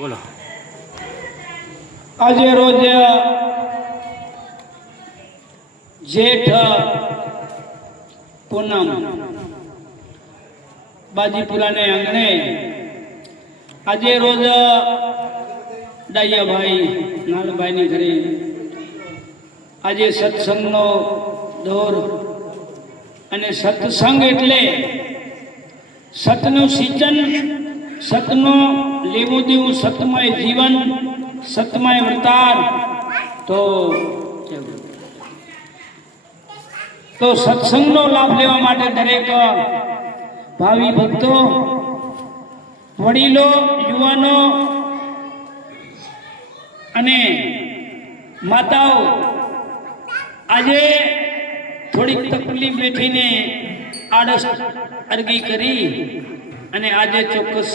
બોલો. આજે રોજ જેઠ પૂનમ બાજીપુરાને આંગણે આજે રોજ ડાયાભાઈ નાનભાઈની ઘરે આજે સત્સંગનો દોર અને સત્સંગ એટલે સતનું સિંચન, સતનો લેવું દેવું, સતમય જીવન, સતમય અવતાર. તો સત્સંગનો લાભ લેવા માટે દરેક ભાવિ ભક્તો, વડીલો, યુવાનો અને માતાઓ આજે થોડીક તકલીફ બેઠીને આળસ અરગી કરી અને આજે ચોક્કસ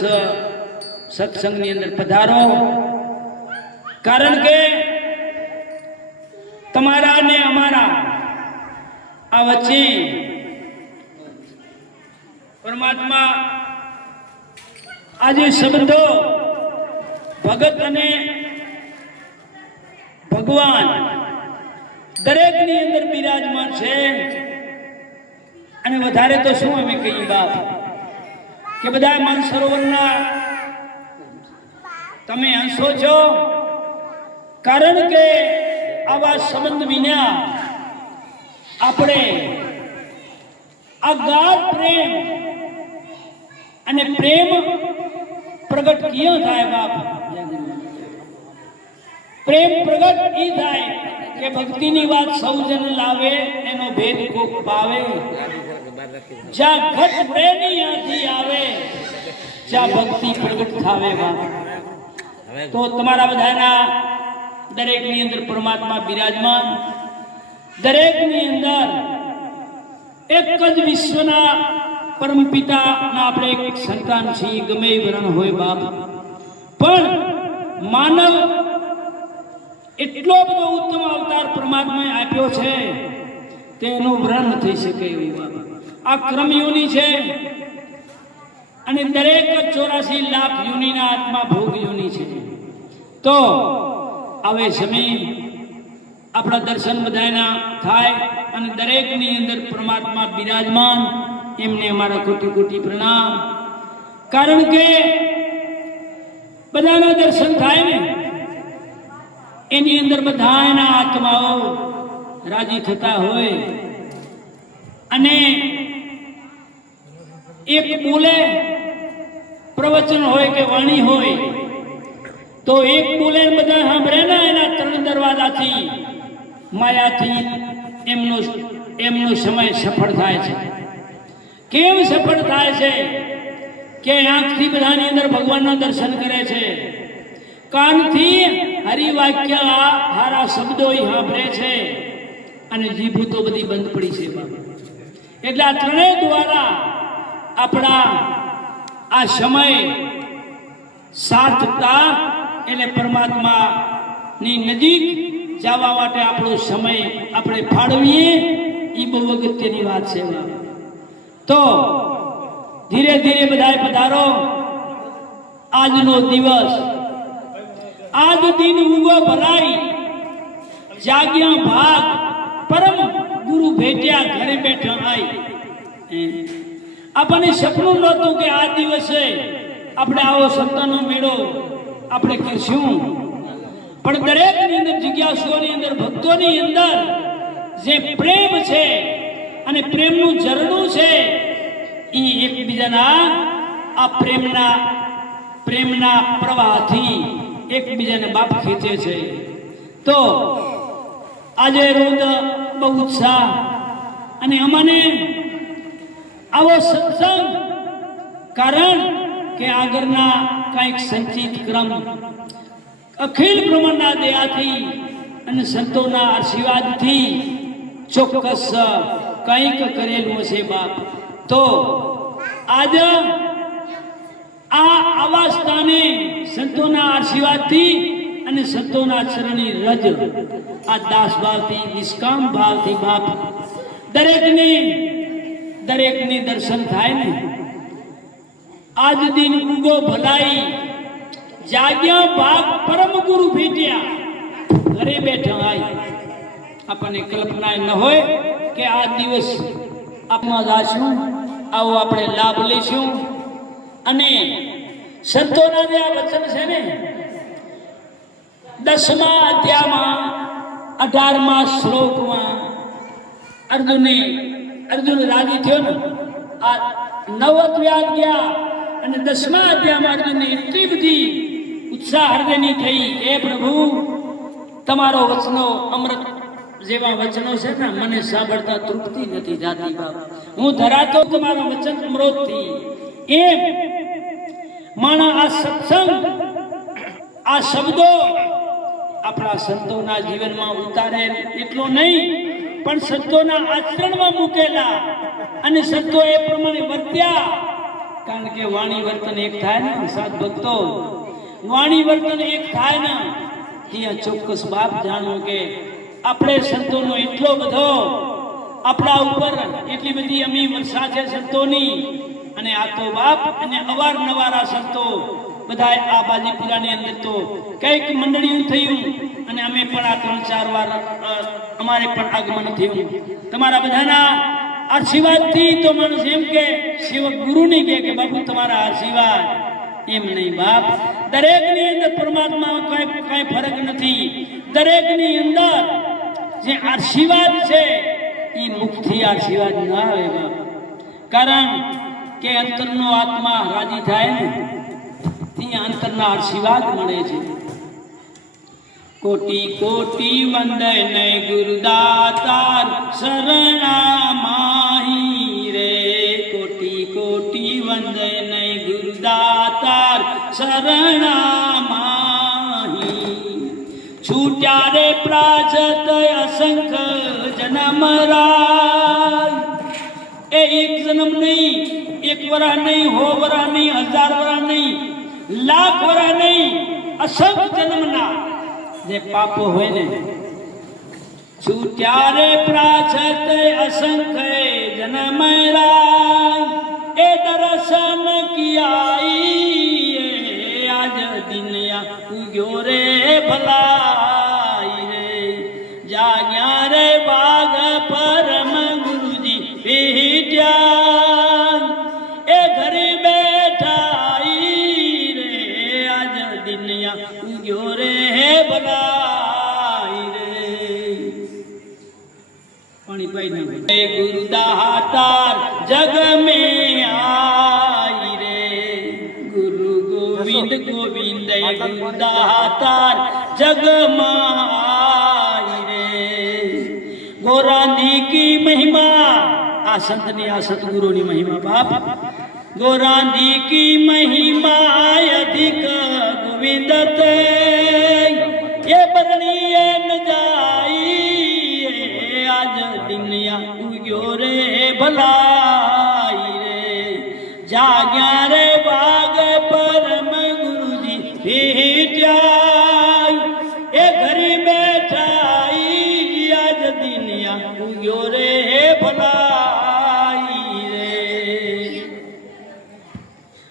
સત્સંગની અંદર પધારો. કારણ કે તમારા ને અમારા આ વચ્ચે પરમાત્મા આજે શબ્દો ભગત અને ભગવાન દરેકની અંદર બિરાજમાન છે. અને વધારે તો શું અમે કહીએ બાપ કે બધા માનસરોવરના તમે અંશો છો. કારણ કે આવા સંબંધ વિના આપણે આ ગાઢ પ્રેમ અને પ્રેમ પ્રગટ ક્યાં થાય બાપ? પ્રેમ પ્રગટ એ થાય કે ભક્તિની વાત સૌ જન લાવે, એનો ભેદ કોક પાવે. જ્યાં ઘટ પ્રેમી આથી આવે, જ્યાં ભક્તિ પ્રગટ થાવે બાપ. તો તમારા બધાના દરેકની અંદર પરમાત્મા બિરાજમાન, દરેકની અંદર એક જ વિશ્વના પરમપિતાના આપણે એક સંતાન છીએ, ગમે એ વર્ણ હોય બાપ. પણ માનવ એટલો બધો ઉત્તમ અવતાર પરમાત્માએ આપ્યો છે તેનું વર્ણન થઈ શકે એવું બાપ. આ ક્રમ યોની છે અને દરેક 84 લાખ યોનીના આત્મા ભોગ યોની છે. તો હવે સમય આપણા દર્શન બધાના થાય અને દરેકની અંદર પરમાત્મા બિરાજમાન, એમને અમારા કોટી કોટી પ્રણામ. કારણ કે બધાના દર્શન થાય ને એની અંદર બધાના આત્માઓ રાજી થતા હોય. અને એક બોલે પ્રવચન હોય કે વાણી હોય તો એક બોલે બધા સાંભળે ને એના 3 દરવાજાથી માયાથી એમનો સમય સફળ થાય છે. કેમ સફળ થાય છે? કે આંખથી બધાની અંદર ભગવાનના દર્શન કરે છે, કાનથી હરિવાક્ય હારા શબ્દો સાંભળે છે અને જીભ તો બધી બંધ પડી છે બાબા. એટલે આ ત્રણેય દ્વારા આપણા આ સમય સાર્થકતા એટલે પરમાત્માની નજીક જવા માટે આપણો સમય આપણે ફાળવીએ એ બહુ અગત્યની વાત છે. તો ધીરે ધીરે બધાએ પધારો. આજનો દિવસ, આજ દિન ઉગો ભલાઈ, જાગ્યા ભાગ, પરમ ગુરુ ભેટ્યા ઘરે બેઠા આઈ. આપણને સપનું નહોતું કે આ દિવસે આપણે આવો સંતનો મેળો આપણે કરશું. પણ દરેકની અંદર જિજ્ઞાસુઓની અંદર, ભક્તોની અંદર જે પ્રેમ છે અને પ્રેમનું ઝરણું છે એ એકબીજાના આ પ્રેમના પ્રવાહથી એકબીજાને બાપ ખેંચે છે. તો આજે રોજ બહુ ઉત્સાહ અને અમને આવો સત્સંગ, કારણ કે આગળના કંઈક સંચિત ક્રમ અખિલ બ્રહ્માંડના દયાથી અને સંતોના આશીર્વાદથી ચોક્કસ કંઈક કરેલું હશે બાપ. તો આજ આવા સ્થાને સંતોના આશીર્વાદથી અને સંતોના ચરણની રજ આ દાસ ભાવથી, નિષ્કામ ભાવથી બાપ દરેકની દર્શન થાય ને. આજ દિન ઉગો ભલાઈ, જાગ્યા ભાગ પરમ ગુરુ ભેટ્યા ઘરે બેઠા આય આપણને કલ્પના ન હોય કે આ દિવસ આપમાં જાશું આવો આપણે લાભ લઈશું અને સંતોના જે આ વચન છે ને 10મા અધ્યાયમાં 18મા શ્લોકમાં અર્જુન રાજી થયો ને આ 9 ગયા અને 10મા અધ્યાયમાં અર્જુનને એટલી બધી ઉત્સાહ હૃદયની થઈ હે પ્રભુ તમારો વચનો અમૃત જેવા વચનો છે ને મને સાંભળતા તૃપ્તિ નથી જાતી બાપ હું ધરાતો તમારો વચન અમૃતથી એમ માણા આ સત્સંગ આ શબ્દો આપણા સંતોના જીવનમાં ઉતારે એટલો નહીં પણ સંતોના આચરણમાં મૂકેલા અને સંતો એ પ્રમાણે વર્ત્યા કારણ કે વાણી વર્તન એક થાય ને સાત ભક્તો વાણી વર્તન એક થાય ને ત્યાં ચોક્કસ બાપ જાણો કે આપણે સંતોનો એટલો બધો આપણા ઉપર એટલી બધી અમી વર્ષા છે સંતોની અને આ તો બાપ અને અવારનવાર આ સંતો બધા આ બાજીપુરાની અંદર તો કઈક મંડળીઓ થયું અને અમે પણ આ 3-4 વાર અમારે પણ આગમન થયું તમારા બધાના આશીર્વાદથી તો માણસ એમ કે સેવક ગુરુની કે બાપુ તમારા આશીર્વાદ એમ નહીં બાપ દરેકની અંદર પરમાત્મા કઈ ફરક નથી દરેકની અંદર જે આશીર્વાદ છે એ મુખથી આશીર્વાદ ના આવે બાપ કારણ કે અંતરનો આત્મા રાજી થાય ને ત્યાં અંતરના આશીર્વાદ મળે છે કોટી કોટી વંદન ગુરુદાતાર શરણા માહી રે કોટી કોટી વંદન ગુરુદાતાર શરણા માહી છૂટ્યા રે પ્રાજત અસંખ જન્મ રાય એ એક જન્મ નહીં એક વરહ નહીં હો વરહ નહીં 1000 વરહ નહીં લાખ વરહ નહીં અસંખ જન્મના જે પાપો હોય ને છૂટ્યા રે પ્રાછત અસંખ્ય જન્મ રાય એ દર્શન કિયાઈ આજ દિનયા ઉગ્યો રે ભલાઈ રે જાગ્યા રે બાગ પરમ ગુરુજી ભેટ્યા એ ઘરે બેઠાઈ રે આજ દિનયા ઉગ્યો રે ભલાઈ રે પાણી પાઈ ના ગુરુદાતાર જગ में आई रे गुरु गोविंद गोविंद गुरुदातार जग में आई रे गोरानी की महिमा आ संतनी आ सतगुरुनी महिमा बाप गोरानी की महिमा अधिक गोविंद ते ये बदनिए न जाई आज दुनिया उग्यो रे भलाई रे जाग्या रे बाग परम गुरुजी भेट्या ए घरी बैठाई आज दुनिया उग्यो रे भलाई रे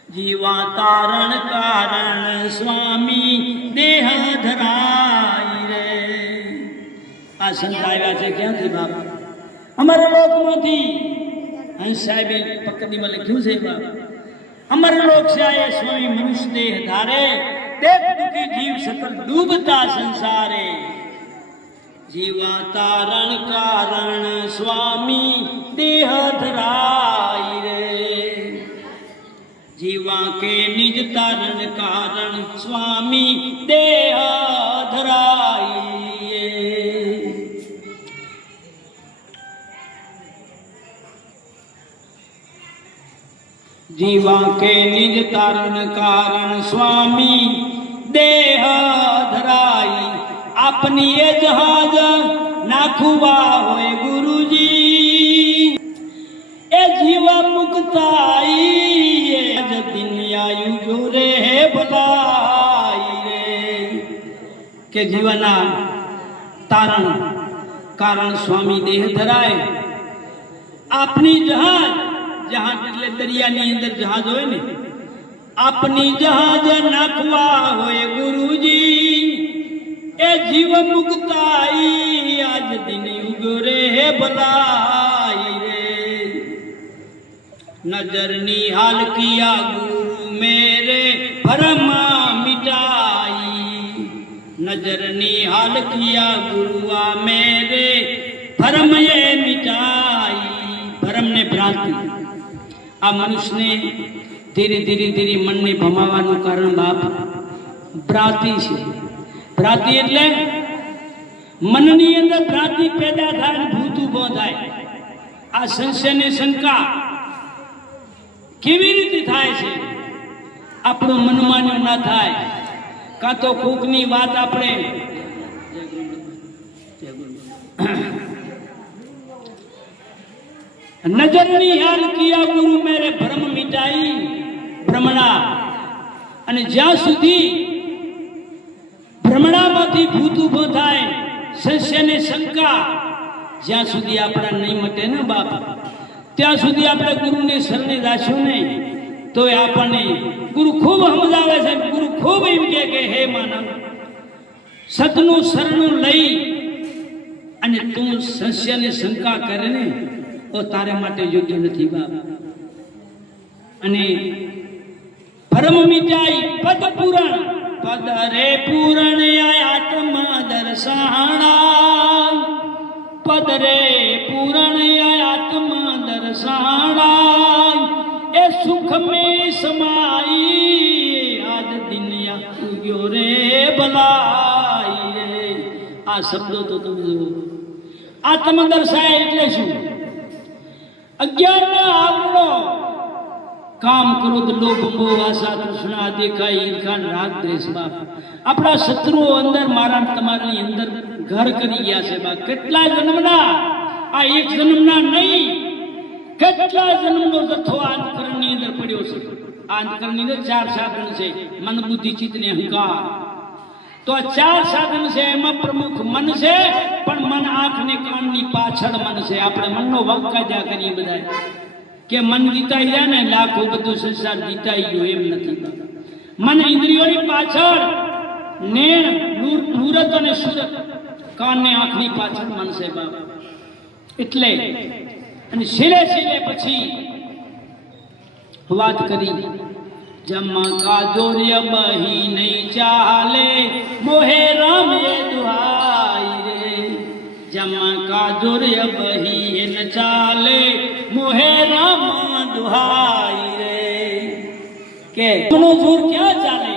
जीवा तारण कारण स्वामी देह ધરાઈ રે આ સંત આવ્યા છે ક્યાંથી બાપ અમારા લોકમાંથી હંસ સાહેબે પકડીમાં લખ્યું છે બાપ અમારા લોક છે આયે સ્વામી મનુષ્ય દેહ ધારે દેખ દુખી જીવ સકલ ડૂબતા સંસારે જીવા તારણ કારણ સ્વામી દેહ ધરાઈ રે जीवा के निज तारण कारण स्वामी देह धराई जीवा के निज तारण कारण स्वामी देह धराई अपनी ये जहाज नाखुबा होए गुरुजी ए जीवा मुक्ताई दुनिया युगो रे भलाई रे के जीवना तारण कारण स्वामी देह धराए अपनी जहाज जहाज એટલે દરિયાની અંદર જહાજ હોય ને આપની જહાજ નાખવા હોય ગુરુજી એ જીવ મુક્તાઈ આજ દિન યુગ રે ભલાઈ રે નજરની હાલ કિયા ગુરુ મેરે ભરમા મિટાઈ નજરની હાલ કિયા ગુરુઆ મેરે ભરમ એ મિટાઈ ભરમ ને ભ્રાંતિ આ મનુષ્યને ધીરે ધીરે ધીરે મનને ભમાવાનું કારણ બાપ ભ્રાંતિ છે ભ્રાંતિ એટલે મનની અંદર ભ્રાંતિ પેદા થાય ભૂત ઉભો થાય આ સંશય ને શંકા કેવી રીતે થાય છે આપણું મનમાન્યું ના થાય કાં તો કોકની વાત આપણે નજરની હાલ કિયા ગુરુ મેરે ભ્રમ મિટાઈ ભ્રમણા અને જ્યાં સુધી ભ્રમણામાંથી ભૂત ઉભો થાય સંશય ને શંકા જ્યાં સુધી આપણા નહીં મટે ને બાપ ત્યાં સુધી આપણે ગુરુને શરણે જાશું નહીં તો આપણને ગુરુ ખૂબ સમજાવે છે ગુરુ ખૂબ એમ કે હે માનવ સતનું શરણું લઈ અને તું સંશય ને શંકા કરે ને તો તારે માટે યોગ્ય નથી બાપ અને ભરમ મિટાઈ પદ પૂરણ પદ રે પૂરણ આત્મા દર્શાણા પદ રે પૂરણ આત્મા દર્શાણા એ સુખ में समाई આજ દિનિયા ઉગ્યો રે ભલાઈ રે આ શબ્દો તો તમે જુઓ આત્મ દર્શાય એટલે શું અજ્ઞાનના આવરણો કામ ક્રોધ લોભ મોહ આશા તૃષ્ણા દેખાય ઈર્ષા રાગ દ્વેષ બાપ આપણા શત્રુઓ અંદર મારા તમારાની અંદર ઘર કરી ગયા છે બાપ કેટલા જન્મના આ એક જન્મના નહીં કેટલા જન્મનો જથ્થો આ અંતકરણની અંદર પડ્યો છે આ અંતકરણની અંદર 4 સાધન છે મન બુદ્ધિ ચિત્ત ને અહંકાર તો આ 4 સાધન છે એમાં પ્રમુખ મન છે પણ મન આંખ ને કાન ની પાછળ મન છે આપણે મનનો વકાજા કરીએ બધા કે મન જીતાઈ જાય ને લાખો બધું સંસાર જીતાઈ ગયો એમ નથી મન ઇન્દ્રિયોની પાછળ નેણ નુરત અને સુરત કાન ને આંખ ની પાછળ મન છે બાપ એટલે અને શિલે શિલે પછી વાત કરી જમા કાજોર્ય બહી નહીં ચાલે મોહે રામ એ દુહાઈ રે જમા કાજોર્ય બહી ન ચાલે મોહે રામ દુહાઈ રે કે નો જોર ક્યાં ચાલે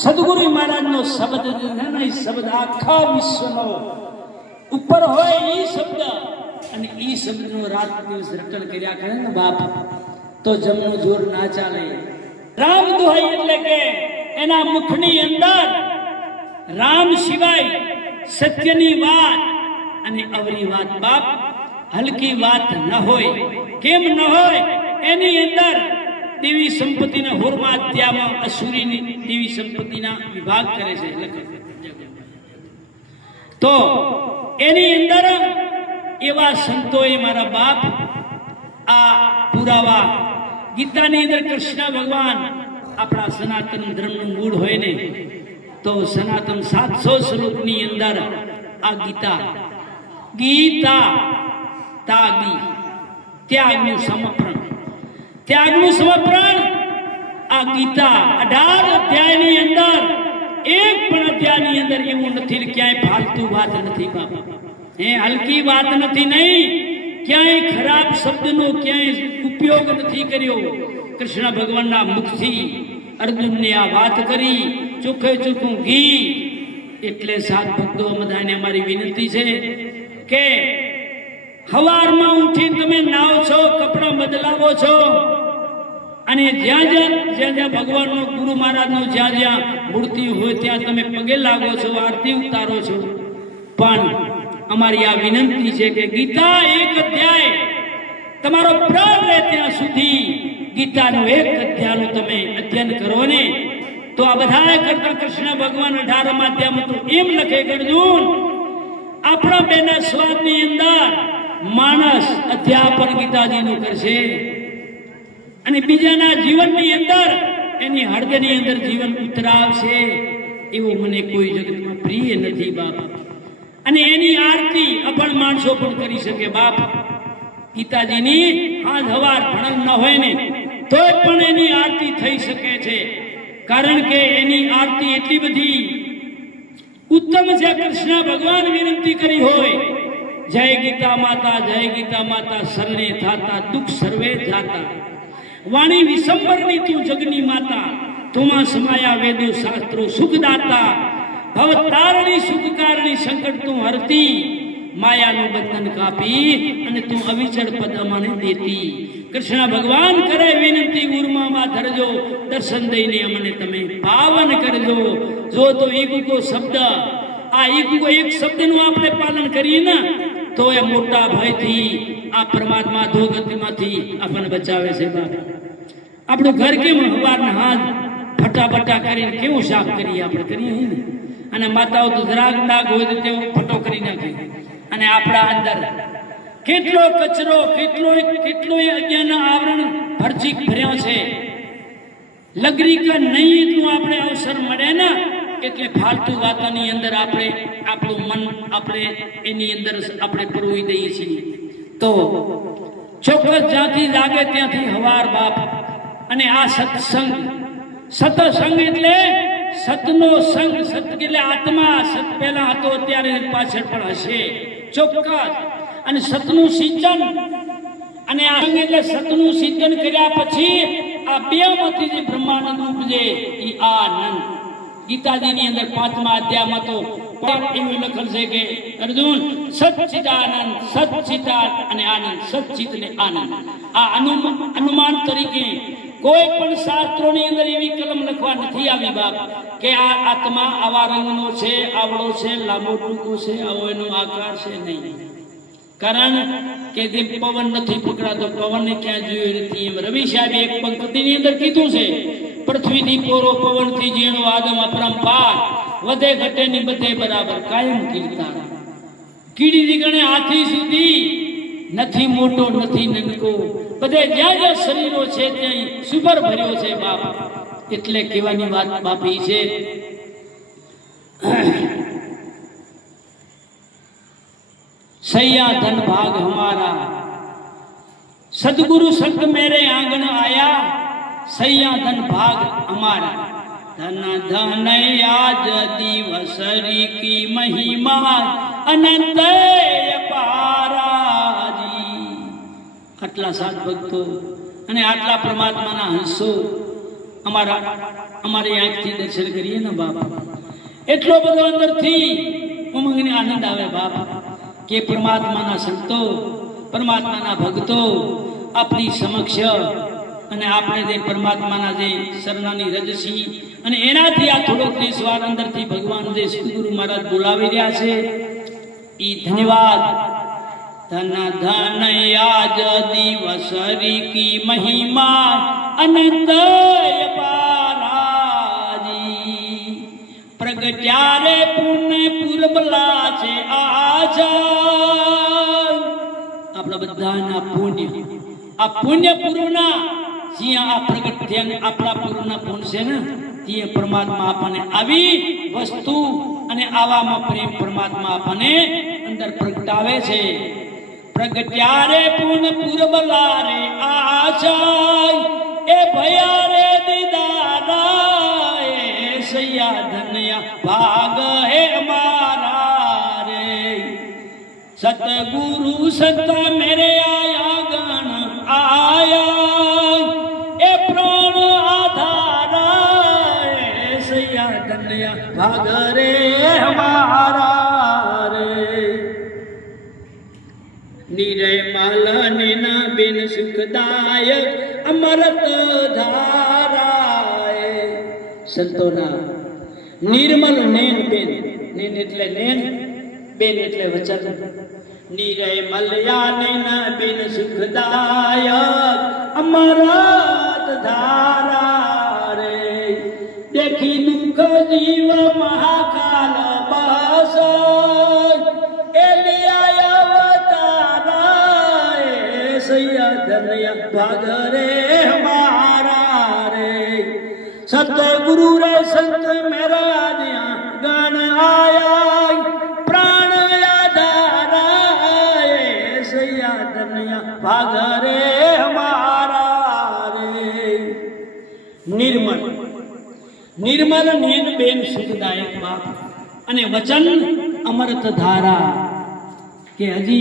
સદગુરુ મહારાજનો શબ્દ છે ને એ શબ્દ આખા વિશ્વનો ઉપર હોય એ શબ્દ અને ઈ શબ્દનો રાત દિવસ રટણ કર્યા કરે ને બાપ તો જમનો જોર ના ચાલે રામ દુહાઈ એટલે કે એના મુખની અંદર રામ સિવાય સત્યની વાત અને અવરી વાત બાપ હલકી વાત ન હોય કેમ ન હોય એની અંદર દેવી સંપત્તિના હોરમાં અધ્યાયમાં અસુરીની દેવી સંપત્તિના વિભાગ કરે છે તો એની અંદર એવા સંતોએ મારા બાપ આ પુરાવા ગીતાની અંદર કૃષ્ણ ભગવાન આપણા સનાતન ધર્મનું મૂળ હોય ને તો સનાતન 700 શ્લોકની અંદર આ ગીતા તાગી ત્યાગનું સમર્પણ આ ગીતા 18 અધ્યાયની અંદર એક પણ અધ્યાયની અંદર એવું નથી ક્યાંય ફાલતુ વાત નથી બાપા હલકી વાત નથી નહીં ક્યાંય ખરાબ શબ્દનો ક્યાંય ઉપયોગ નથી કર્યો કૃષ્ણ ભગવાનના મુખથી અર્જુનને આ વાત કરી ચોખ્ખે ચોખ્ખું ઘી એટલે સાત ભક્તો બધાને અમારી વિનંતી છે કે સવારમાં ઉઠીને તમે નાવ છો કપડાં બદલાવો છો અને જ્યાં ભગવાનનો ગુરુ મહારાજનો જ્યાં મૂર્તિ હોય ત્યાં તમે પગે લાગો છો આરતી ઉતારો છો પણ અમારી આ વિનંતી છે કે ગીતા એક અધ્યાય તમારો પ્રાણ રહે ત્યાં સુધી ગીતાનો એક અધ્યાયનું તમે અધ્યયન કરો ને તો આ બધા કરતા કૃષ્ણ ભગવાન 18 અધ્યાયમાં તો એમ લખે કે અર્જુન આપણા બેના સ્વાદની અંદર માણસ અધ્યાપન ગીતાજીનું કરશે અને બીજાના જીવનની અંદર એની હળદની અંદર જીવન ઉતરાવશે એવું મને કોઈ જગતમાં પ્રિય નથી બાપ. અને એની આરતી અભણ માણસો પણ કરી શકે બાપ. પિતાજીની આજ હવાર ભણન ન હોય ને તોય પણ એની આરતી થઈ શકે છે, કારણ કે એની આરતી એટલી બધી ઉત્તમ છે. કૃષ્ણ ભગવાન વિનંતી કરી હોય, જય ગીતા માતા, જય ગીતા માતા, શરણે થાતા દુઃખ સર્વે જાતા, વાણી વિસંબરની તું જગની માતા, તુમાં સમાયા વેદો શાસ્ત્રો સુખદાતા, ભવ તારણી સુખ કારણી સંકટ તું હરતી, માયાનું બંધન કાપી અને તું અવિચળ પદ અમને દેતી. કૃષ્ણ ભગવાન કરે વિનંતી, ઉર્મામાં ધરજો, દર્શન દઈને અમને તમે પાવન કરજો. જો તો ઈગુકો શબ્દ, આ ઈગુકો એક શબ્દનું આપણે પાલન કરીએ ને તો એ મોટા ભયથી આ પરમાત્મા ધોગતિમાંથી આપણને બચાવે છે બાપ. આપણું ઘર કેમ હવારના હાથ ફટાફટા કરીને કેવું સાફ કરીએ આપણે કરીએ ને, અને માતાઓ તો જરાક ડાઘ હોય તો તેવું ફટો કરી નાખે. અને આપણા અંદર કેટલો કચરો, કેટલો અજ્ઞાનના આવરણ ભરચીક ભર્યો છે. લગરી કે નહીં એટલું આપણે અવસર મળે ને એટલે ફાલતુ વાતોની અંદર આપણે આપણું મન આપણે એની અંદર આપણે પરોવી દઈએ છીએ. તો ચોક્કસ જ્યાંથી જાગે ત્યાંથી હવાર બાપ. અને આ સત્સંગ, સતસંગ એટલે સતનો સંગ. સત એટલે આત્મા, સત પહેલા હતો અત્યારે પાછળ પણ હશે ચોક્કસ. અને સતનું સિંચન, અને આ સંગ એટલે સતનું સિંચન કર્યા પછી આ બે માંથી જે બ્રહ્માનંદ ઉપજે એ આનંદ. ગીતાજીની અંદર 5મા અધ્યાયમાં તો એવું લખેલ છે કે અર્જુન સચ્ચિદાનંદ, સચ્ચિદાન અને આનંદ, સચ્ચિત અને આનંદ. આ અનુમાન તરીકે કોઈ પણ શાસ્ત્રોની અંદર એવી કલમ લખવા નથી આવી બાપ કે આ આત્મા આવા રંગનો છે, આવડો છે, લાંબો ટૂંકો છે, આવો એનો આકાર છે, નહીં. કારણ કે જે પવન નથી પકડાતો, પવનને ક્યાં જોયું નથી. એમ રવિ સાહેબે એક પંક્તિની અંદર કીધું છે, પૃથ્વીથી પોરો, પવનથી ઝીણો, આદમ અપરંપાર, વધે ઘટે ની બધે બરાબર, કાયમ કીર્તાન. કીડી ગણે હાથી સુધી, નથી મોટો નથી નનકો, બધે જ્યાં જ્યાં શરીરો છે ત્યાં સુભર ભર્યો છે બાપ. એટલે કહેવાની વાત બાપી છે, सैया धन भाग हमारा, सदगुरु संत मेरे आंगन आया, सैया धन भाग हमारा, धन धन आज दिवसरी की महिमा अनंत अपाराजी. આટલા સાત ભક્તો અને આટલા પરમાત્માના હંસો અમારી આંખથી દર્શન કરીએ ને બાપ, એટલો બધો અંદરથી ઉમંગને આનંદ આવે બાપ કે પરમાત્માના સંતો, પરમાત્માના ભક્તો આપણી સમક્ષ, અને આપણે જે પરમાત્માના જે શરણાની રજસી અને એનાથી આ થોડોક નિસ્વાર્થ અંદરથી ભગવાન જે સદગુરુ મહારાજ બોલાવી રહ્યા છે એ ધન્યવાદ. ધન ધન આજ દિવસરી કી મહિમા અનંત અપારાજી, પ્રગટ્યારે પુણ્ય પૂરબલા છે આજા. આપણા બધાના પુણ્ય, આ પુણ્ય પૂર્વના જ્યાં આ પ્રગટ થયા આપણા પૂર્વના પુણ્ય છે ને ત્યાં પરમાત્મા આપણને આવી વસ્તુ અને આવામાં પ્રેમ પરમાત્મા આપણને અંદર પ્રગટાવે છે. પ્રગટ્યારે પૂર્ણ પૂરબલા રે આજા, એ ભયા રે દીદારા, એ સૈયા ધન્યા ભાગ હે અમારા રે. સતગુરુ સંત મેરે આયા ગણ આયા, એ પ્રાણ આધારા, એ સૈયા ધન્યા ભાગ રે હમારા રે. નિર્મલ નૈના બિન સુખદાયક અમૃત ધારાય. સંતોના નિર્મલ નૈન બેન, નૈન એટલે નૈન, બેન એટલે વચન. નિર્મલયા નૈના બિન સુખદાયક અમૃત ધારા રે. દેખી દુઃખ જીવ મહાકાલ બસ, ધન્યા ભાગ રે હમારા રે. सतगुरु रे संत मेरा गण आया प्राण आधारा सैया धनिया भाग रे हमारा रे। निर्मल निर्मल नीन बेन सुखदायक बाप અને વચન અમૃત ધારા કે હજી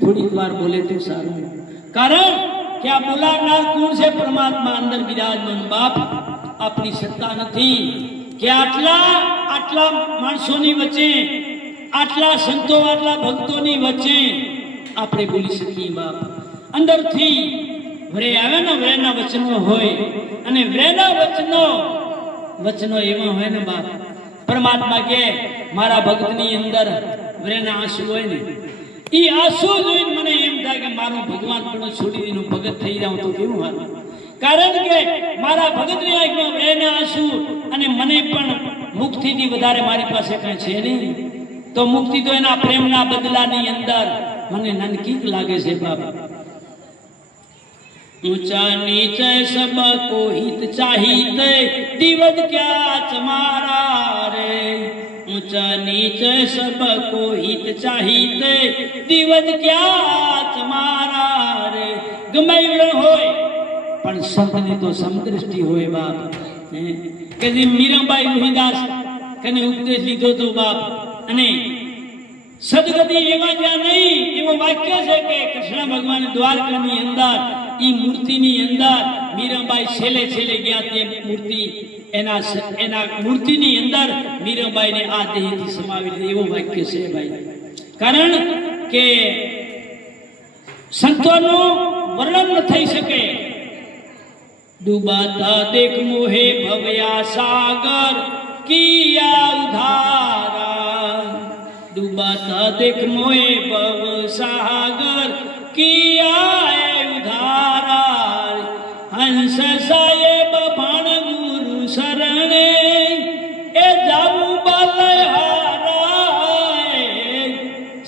થોડીક વાર બોલે તો સારું, કારણ કે આ બોલાવનાર કોણ છે? પરમાત્મા અંદર બિરાજમાન બાપ. આપણી સત્તા નથી કે આટલા માણસોની વચ્ચે, આટલા સંતો, આટલા ભક્તોની વચ્ચે આપણે બોલી શકીએ બાપ. અંદરથી વરે આવે ને, વરેના વચનો હોય, અને વરેના વચનો એવા હોય ને બાપ. પરમાત્મા કે મારા ભક્તની અંદર વરેના આંસુ હોય ને, એ આંસુ જોઈને મને એમ થાય કે મારું ભગવાન પણ છોડી દીધું, ભગત થઈ જાઉં તો કેવું હાલ. કારણ કે મારા ભગતની આંખમાં વરેના આંસુ, અને મને પણ મુક્તિથી વધારે મારી પાસે કાંઈ છે નહીં. તો મુક્તિ તો એના પ્રેમના બદલાની અંદર મને નનકીક લાગે છે બાપ. ऊंचा नीचे सबको हित चाहिए दिवस क्या चमारा रे। ऊंचा नीचे सबको हित चाहिए दिवस क्या चमारा रे। गमाયું હોય પણ સંતની તો સમદૃષ્ટિ હોય બાપ. કે જે મીરાબાઈ રોહિદાસ કને ઉપદેશ લીધો તો બાપ, અને સદગતિ એવા જ્યાં નહીં, એવો વાક્ય છે કે કૃષ્ણ ભગવાન દ્વારકાની અંદર ઈ મૂર્તિની અંદર મીરાબાઈ છેલ્લે ગયા. તે મૂર્તિ એના મૂર્તિની અંદર મીરાબાઈને આ દેહથી સમાવી લીધી, એવો વાક્ય છે ભાઈ. કારણ કે સંતોનું વર્ણન ન થઈ શકે. ડૂબાતા દેખ મોહે ભવ્યા સાગર કિયા ઉધારા. डूबाता देख मोए भव सागर किया उधारा। हंस साहेब भाण गुरु शरणे ए जाऊ बलहारा।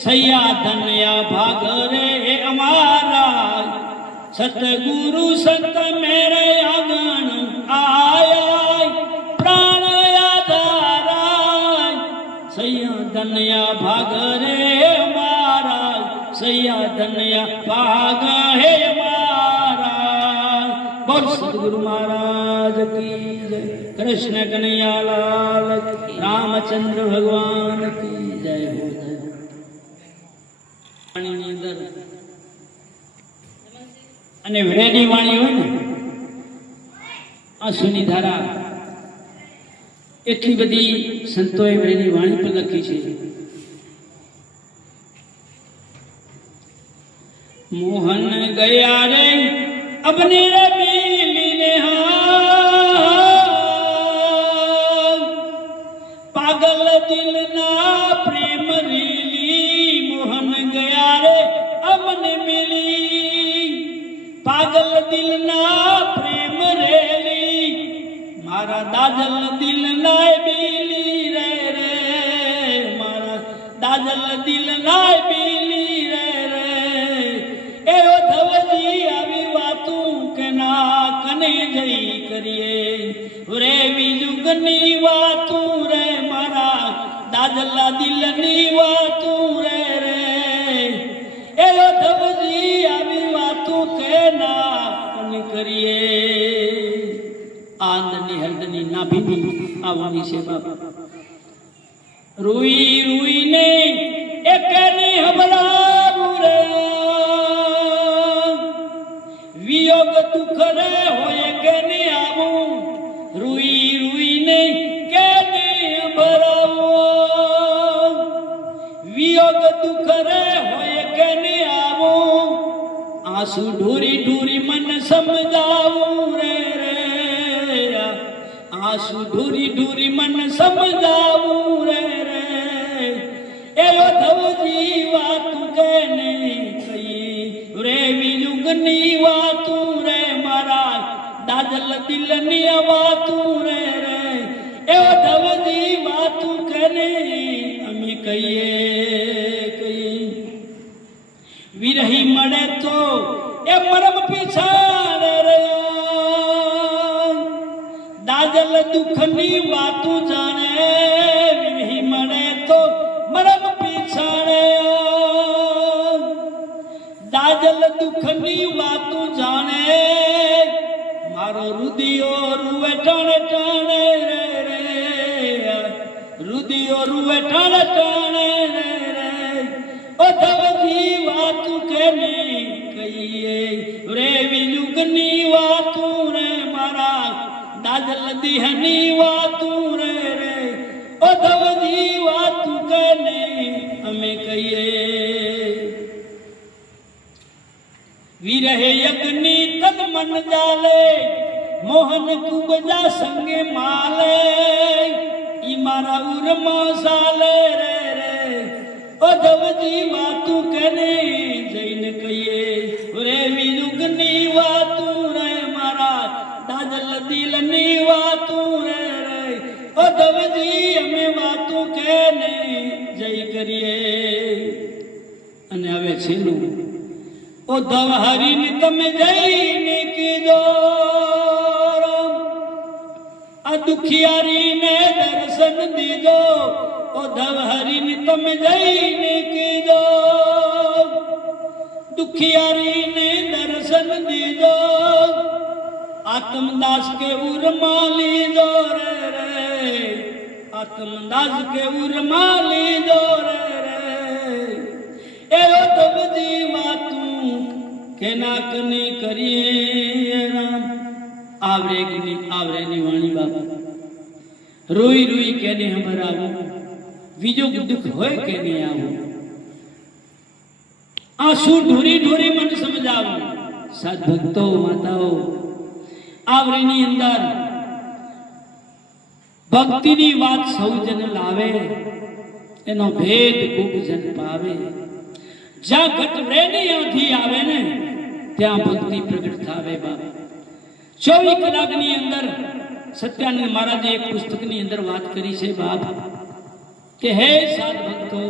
सैया धन्या भाग रे हमारा। सतगुरु संत मेरे आंगन आया प्राण आधारा। सैया धन्या भाग रे हमारा। सैया धन्या भाग है हमारा। बोल सतगुरु महाराज की जय। कृष्ण कन्हैया लाल की, रामचंद्र भगवान की जय हो जय। અને વેડી વાણી હોય ને, આંસુની ધારા, એટલી બધી સંતોએ વેડી વાણી પર લખી છે. મોહન ગયા રે અબને રબીલી ને હાથ, પાગલ દિલ ના પ્રેમ રેલી. મોહન ગયા રે અમને મિલી, पागल दिल ना प्रेम रेली. मारा दाजल दिल ना बीली रे रे। मारा दाजल दिल ना बीली रे रे। ए धवजी आवी वातू के ना कने जई करिए रे। विजुगनी वातू रे मारा दाजल दिल नी वातू रे रे। ए धवजी आवी वातू के ना कने करिए. आंदनी हरदनी नाभीनी आवनी से बाबा. रुई रुई ने एकनी हबराऊ रे. वियोग दुख रे होए केनी आवू. रुई रुई ने केनी हबराऊ. वियोग दुख रे होए केनी आवू. आंसू ढूरी ढूरी मन समझाऊ रे रे. आंसू ढूरी ढूरी मन समझाऊ रे रे. एयो धवजी वातू कहने कही रे. विजुगनी वातू रे मारा दादल दिलनी वातू रे रे. एयो धवजी वातू कहने अमी कहिए कही. विरही मड़े तो ए मरम पिछाड़ रे. दाजल મારો રુદિયો રૂવે ટાણે ટાણે રે રે, રુદિયો રૂવે ટાણે ટાણે રે રે, ઓ ધવજી વાતું કેની કહીએ રે, વિયુગની વાતું રે મારા દાદલ દિહની વાતું રે રે, ઓ ધવજી વાતું કેની અમે કહીએ. વિરહે યજ્ઞની તન મન જાલે, મોહન કુબજા સંગે માલે, ઈ મારા ઉરમાં સાલે રે રે, ઓ ધવજી વાતું કેને જઈને કહીએ રે, વિયુગની વાતું રે મારા દાદલ દિલની વાતું રે રે, ઓ ધવજી અમે વાતું કેને જઈ કરીએ. અને હવે છેલ્લું, ઓ ધવ હરીને તમે જઈને કીધો, આ દુખિયારીને દર્શન દીધો, ઓ ધવ હરીને તમે જઈને કીધો, દુખિયારીને દર્શન દીધો, આત્મદાસ કે ઉરમાં લીધો રે રે, આત્મદાસ કે ઉરમાં લીધો રે રે, એ ઓ ધવજી વાતું કેના કને કરીએ રામ. આવરેની વાણી બાપા, રોઈ રોઈ કેને હમરાવું, બીજો દુઃખ હોય કેને આવું, આંસુ ઢોરી ઢોરી મન સમજાવું. સાત ભક્તો માતાઓ, આવરેની અંદર ભક્તિની વાત સૌ જન લાવે, એનો ભેદ ખૂબ જન પાવે. જ્યાં ઘટરેની આંધી આવે ને ત્યાં ભક્તિ પ્રગટ થાવે બાપ. 24 કલાકની અંદર સત્યાનંદ મહારાજે એક પુસ્તકની અંદર વાત કરી છે બાપ, કે હે સાત ભક્તો,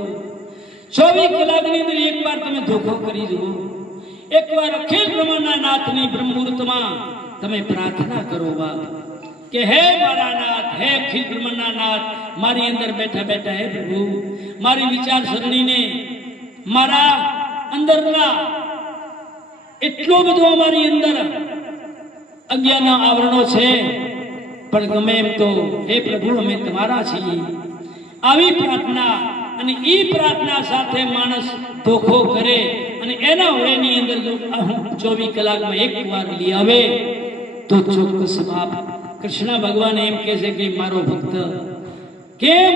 24 કલાકની અંદર એકવાર તમે ધોખો કરી જુઓ, એકવાર અખિલ બ્રહ્માંડના નાથની બ્રહ્મુહૂર્તમાં તમે પ્રાર્થના કરો બાપ, કે હે મારા નાથ, હે અખિલ બ્રહ્માંડના નાથ, મારી અંદર બેઠા બેઠા હે પ્રભુ, મારી વિચાર સરણીને, મારા અંદરના એટલો બધો અમારી અંદર અજ્ઞાનના આવરણો છે, પણ ગમે એમ તો હે પ્રભુ અમે તમારા છીએ. આવી પ્રાર્થના, અને એ પ્રાર્થના સાથે માણસ ધોખો કરે અને એના ઓળેની અંદર જો 24 કલાકમાં એકવાર લઈ આવે તો ચોક્કસ બાપ કૃષ્ણ ભગવાન એમ કહે છે કે મારો ભક્ત, કેમ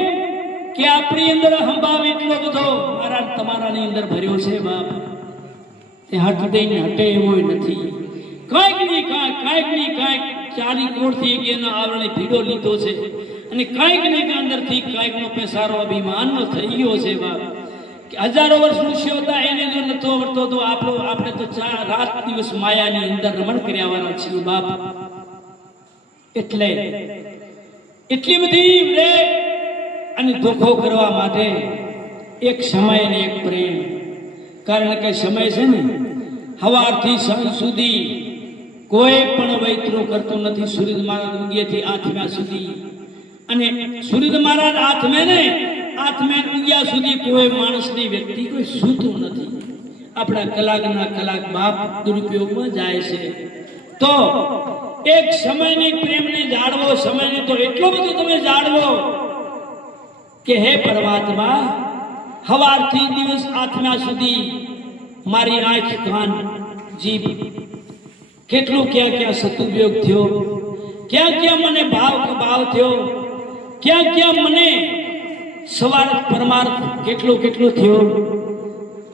કે આપણી અંદર અહંભાવ એટલો બધો મારા તમારાની અંદર ભર્યો છે બાપ, તે હટ દઈને હટે એવો નથી. કાંઈક ની કાંઈક 40 કોણથી એના આવરણે ભીડો લીધો છે, અને કાંઈક ને અંદરથી કાંઈકનો પેસારો અભિમાનનો થઈ ગયો છે બાપ, કે હજારો વર્ષ ઋષિઓ હતા એને જો નતો આવડતો તો આપણે તો રાત દિવસ માયાની અંદર રમણ કર્યા વાળા છીએ બાપ. એટલે એટલી બધી રે અને ધોખો કરવા માટે એક સમય ને એક પ્રેમ. કારણ કે સમય છે ને સવારથી સાંજ સુધી કોઈ પણ વૈતરો કરતો નથી, સૂર્ય મહારાજ ઉગ્યાથી આથમ્યા સુધી, અને સૂર્ય મહારાજ આથમે ઉગ્યા સુધી કોઈ માણસની વ્યક્તિ કોઈ સૂતું નથી. આપણા કલાકના કલાક બાપ દુરુપયોગમાં જાય છે. તો એક સમયની પ્રેમને જાળવો, સમયને તો એટલો બધો તમે જાળવો કે હે પરમાત્મા, સવારથી દિવસ આથમ્યા સુધી મારી આંખ, કાન, જીભ કેટલું ક્યાં સદુપયોગ થયો, ક્યાં મને ભાવ થયો, ક્યાં મને સવાર પરમાર્થ કેટલો થયો.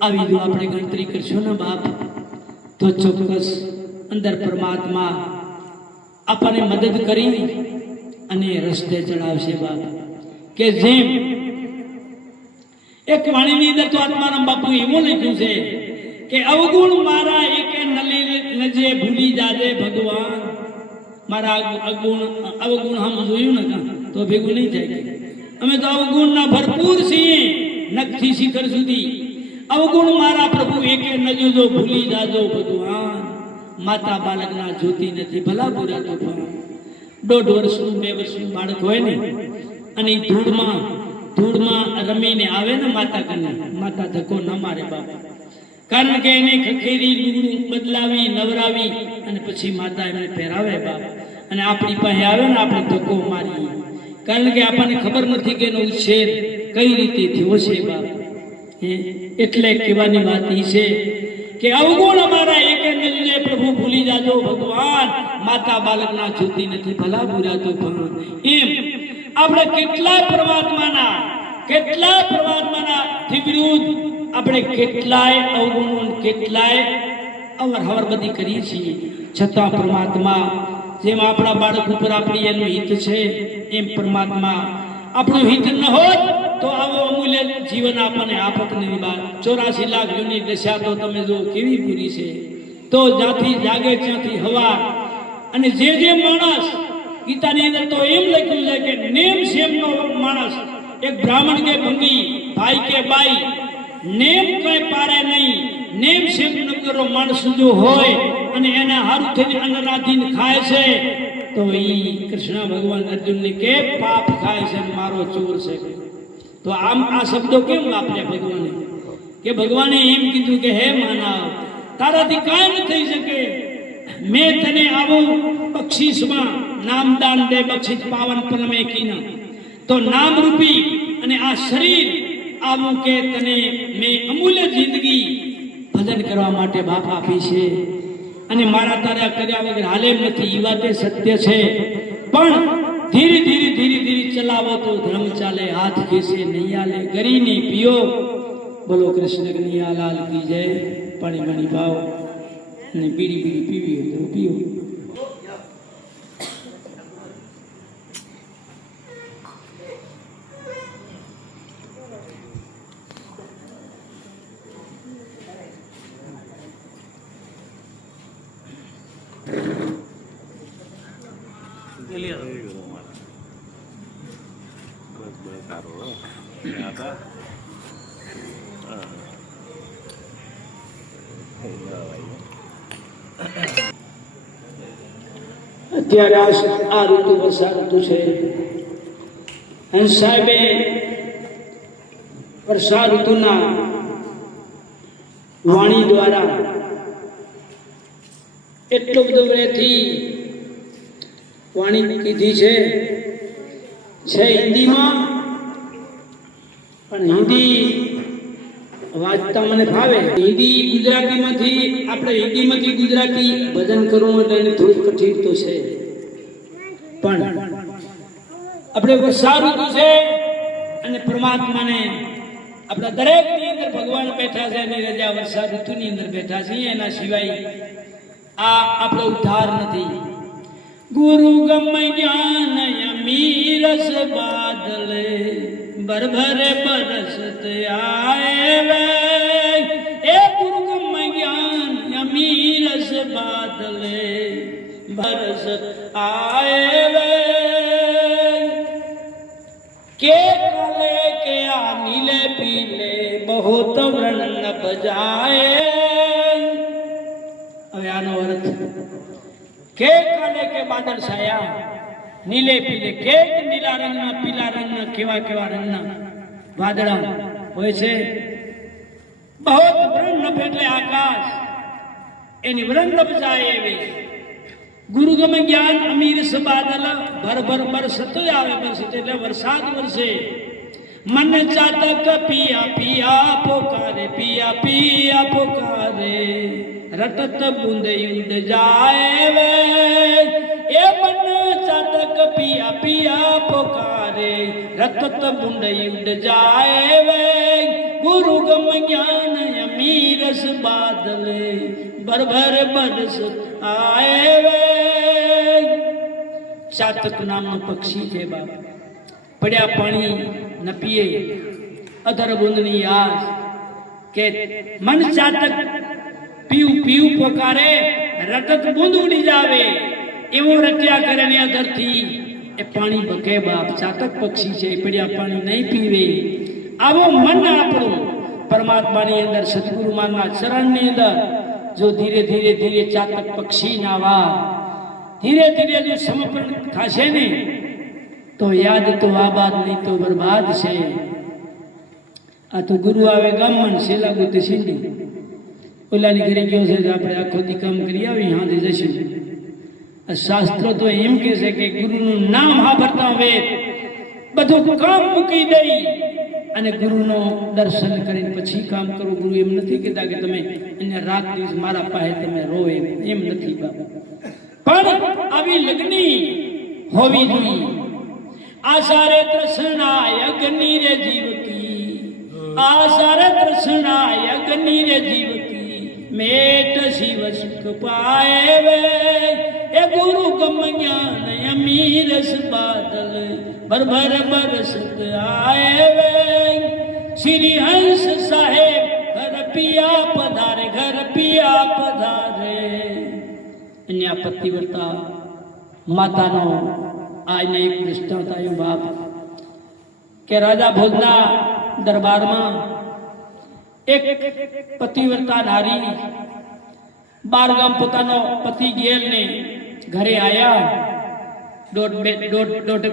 આવી જો આપણે ગણતરી કરશું ને બાપ, તો ચોક્કસ અંદર પરમાત્મા આપણને મદદ કરી અને રસ્તે ચડાવશે બાપ. કે જેમ એક વાણીની અંદર તો આત્મારામ બાપુ એવું લખ્યું છે કે અવગુણ મારા એકે નજે ભૂલી જાજે ભગવાન. મારા અવગુણ હમ જોયું ને તો ભેગું નહીં થાય. અમે તો અવગુણના ભરપૂર છીએ નખથી શિખર સુધી. અવગુણ મારા પ્રભુ એકે નજો જો ભૂલી જાજો ભગવાન. માતા બાળકના જોતી નથી ભલા બુરા તો પણ 1.5 વર્ષનું 2 વર્ષનું બાળક હોય ને, અને ધૂળમાં રમીને આવે ને માતા કને, માતા ધક્કો ન મારે બાપ. કારણ કે એને ખખેરી લુગડું બદલાવી નવરાવી અને પછી માતા એમને પહેરાવે બાપ, અને આપણી પાસે આવે ને આપણે ધક્કો મારીએ, કારણ કે આપણને ખબર નથી કે એનો ઉછેર કઈ રીતે થયો છે બાપ. એટલે કહેવાની વાત એ છે કે અવગુણ અમારા એક મિલને પ્રભુ ભૂલી જાજો ભગવાન, માતા બાળકના છૂતી નથી ભલા બુરા તો પણ. એમ આપણે કેટલા પરમાત્માના થી વિરુદ્ધ આપણે કેટલાય અવગુણો કેટલાય અવર હવર બધી કરીએ છીએ, છતાં પરમાત્મા જેમ આપણા બાળક ઉપર આપણી એનું હિત છે, એમ પરમાત્મા આપણું હિત ન હોત તો આવો અમૂલ્ય જીવન આપણને આપત નહીં બાદ. 84 લાખ જૂની દશા તો તમે જો કેવી પૂરી છે. તો જ્યાંથી જાગે ત્યાંથી હવા. અને જે માણસ ગીતાની અંદર તો એમ લખ્યું છે કે નેમ સેમનો માણસ, એક બ્રાહ્મણ કે ભંગી, ભાઈ કે બાઈ, નેમ કઈ પારે નહીં. નેમ સેમ નગરો માણસ જો હોય અને એના હારું થઈને અન્નરાધીન ખાય છે તો ઈ કૃષ્ણ ભગવાન અર્જુનને કે પાપ ખાય છે, મારો ચોર છે. તો આમ આ શબ્દો કેમ વાપર્યા ભગવાને? કે ભગવાને એમ કીધું કે હે માનવ, તારાથી કાંઈ ન થઈ શકે. મેં તને આવું બક્ષિસમાં નામદાન દે, બક્ષિસ પાવન પરમે કીના. તો નામરૂપી અને આ શરીર આવું કે તને મેં અમૂલ્ય જિંદગી ભજન કરવા માટે બાપ આપી છે, અને મારા તારા કર્યા વગર હાલે એમ નથી. એ વાત સત્ય છે, પણ ધીરે ધીરે ચલાવો તો ધર્મ ચાલે. હાથ ખેસે નહીં આલે, ગરીની પીઓ. બોલો કૃષ્ણ કનૈયા લાલ કી જય. પાણી પાણી ભાવ અને બીડી પીવી હોય તો પીઓ. અત્યારે આ ઋતુ વર્ષા ઋતુ છે. હંસ સાહેબે વર્ષા ઋતુના વાણી દ્વારા એટલો બધો વેથી વાણી કીધી છે હિન્દીમાં, પણ હિન્દી વાંચતા મને ફાવે. ગુજરાતીમાંથી ગુજરાતી ભજન કરવું એટલે થોડું કઠિન તો છે, પણ આપણે વર્ષા ઋતુ છે અને પરમાત્માને આપણા દરેક ની અંદર ભગવાન બેઠા છે, એની રજા વર્ષા ઋતુની અંદર બેઠા છે. એના સિવાય આ આપણો ઉદ્ધાર નથી. ગુરુ ગમ જ્ઞાન અમીરસ બાદલે ભરભરે બરસત આए वे. ए गुरु गम ज्ञान अमीरस बादले बरसत आए वे. के काले के आ नीले पीले बहुत व्रण बजाए. હવે આનો અર્થ કે કાલે કે બાદલ છાયા, નીલે પીલે કે નીલા રંગના, પીલા રંગના, કેવા રંગના વાદળા હોય છે. બહુ વ્રણ એટલે આકાશ, એની વ્રણ બજાય એવી. ગુરુ ગમે જ્ઞાન અમીર સબાદલ ભર બરસત આવે. બરસત એટલે વરસાદ વરસે. मन चातक पिया पिया पुकारे, पिया पिया पुकारे रटत बूंद युद्ध जाए वे. ए मन चातक पिया पिया पुकारे रटत बूंद युद्ध जाए वे. गुरु गम ज्ञान अमीरस बादले भर बरस आए वे. चातक नामનો પક્ષી છે બાપ, પડ્યા પાણી ન પીએ, અધર બુંદની આસ કે મન ચાતક પીવું પોકારે રટત બુંદ ઉડી જાવે. એવો રટ્યા કરે ને અધરથી એ પાણી બકે બાપ. ચાતક પક્ષી છે, પડ્યા પાણી નહીં પીવે. આવો મન આપણું પરમાત્માની અંદર, સદગુરુમાના ચરણની અંદર જો ધીરે ધીરે ચાતક પક્ષી ના વા ધીરે જો સમર્પણ થશે ને તો યાદ તો આબાદ નહીં તો બરબાદ છે. આ તો ગુરુ આવે ગામમાં, શેલા ગુતે સિંધી ઓલાની ઘરે ગયો છે આપણે આખો દી કામ કરી આવી હાથી જશું. શાસ્ત્રો તો એમ કહે છે કે ગુરુનું નામ સાંભળતા હવે બધું કામ મૂકી દઈ અને ગુરુનો દર્શન કરીને પછી કામ કરો. ગુરુ એમ નથી કહેતા કે તમે અહીંયા રાત દિવસ મારા પાસે તમે રો એમ નથી બાબા. પણ આવી લગ્ની હોવી જોઈએ. આસારે તૃષ્ણાય અગ્નિ રે જીવ કી, આસારે તૃષ્ણાય અગ્નિ રે જીવ કી, મેટ શિવ સુખ પાએ વે એ ગુરુ કમ જ્ઞાન અમીરસ બાદલ ભર ભર બરસત આए वे. श्री हंस साहेब घर पिया पधारे, घर पिया पधारे. अन्य पतिव्रता मातानो आने एक दृष्टांत आयो बाप કે રાજા ભોજના દરબારમાં એક પતિવ્રતા નારી 12 ગામ પોતાનો પતિ ગેલને ઘરે આયા. દોઢ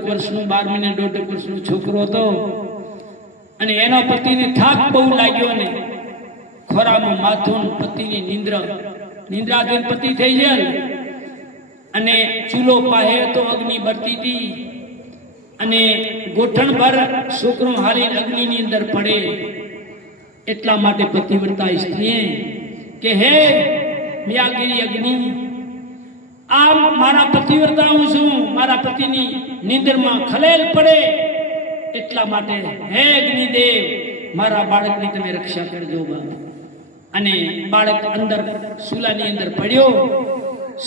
વર્ષનું 12 મહિને 1.5 વર્ષનું છોકરો હતો અને એનો પતિને થાક બહુ લાગ્યો ને ખોરામાં માથું પતિની નિંદ્રાધીન પતિ થઈ જાય અને ચૂલો પાહે તો અગ્નિ બળતી હતી અને ગોઠણ પર છોકરો હારી અગ્નિની અંદર પડે. એટલા માટે પતિવ્રતા સ્ત્રીએ કે હે મ્યાગીરી અગ્નિ, આ મારા પતિવ્રતા હું છું, મારા પતિની નિંદરમાં ખલેલ પડે એટલા માટે હે અગ્નિદેવ મારા બાળકની તમે રક્ષા કરજો બાપ. અને બાળક અંદર સુલાની અંદર પડ્યો.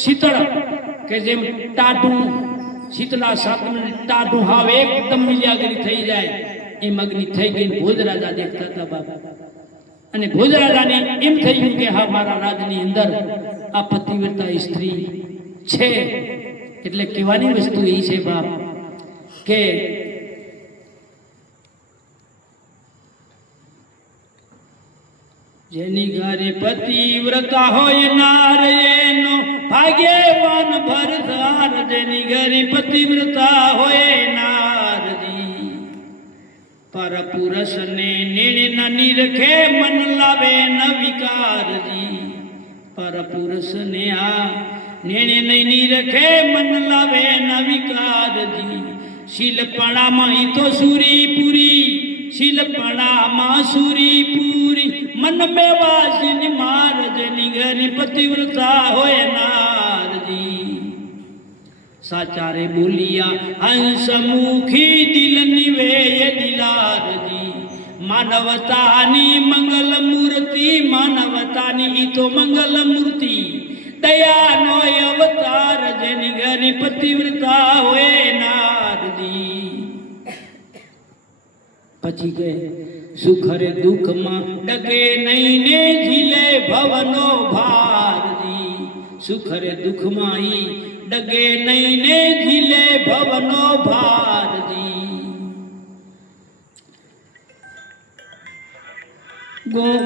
શીતળ કે જેમ ટાઢું શીતળા સાતમને ટાઢું હાવ એકદમ મિલ્યાગરી થઈ જાય એમ અગ્નિ થઈ ગઈ. ભોજરાજા દેખતા હતા બાપ. અને ભોજરાજાને એમ થઈ ગયું કે હા મારા રાજની અંદર આ પતિવ્રતા સ્ત્રી છે. એટલે કહેવાની વસ્તુ એ છે બાપ કે જેની ઘરે પતિવ્રતા હોય નાર એનો ભાગ્યવાન ભરધાર. જેની ઘરે પતિવ્રતા હોય નારજી પર પુરુષ ને નિર્ણય નિરખે મન લાવે ન વિકારજી. પર પુરુષ ને આ નિર્ણય નહીં રખે મન લાવે ન વિકારજી. શીલપણામાં ઈ તો સુરી પૂરી, શીલપણામાં સુરી પૂરી, મન में वासिन मार. જેની ઘરે પતિવ્રતા હોય નારજી સાચા રે બોલિયા હંસ મુખી દિલ નિવેય દિલારજી. માનવતાની મંગલ મૂર્તિ, માનવતાની ઈ તો મંગલ મૂર્તિ, દયાનો અવતાર. જેની ઘરે પતિવ્રતા હોય નારજી. પછી કે સુખરે દુઃખમાં ડગે નહીં ને ઝીલે ભવનો ભારજી. સુખરે દુઃખમાં ઈ ડગે નહીં ને ઝીલે ભવનો ભારજી.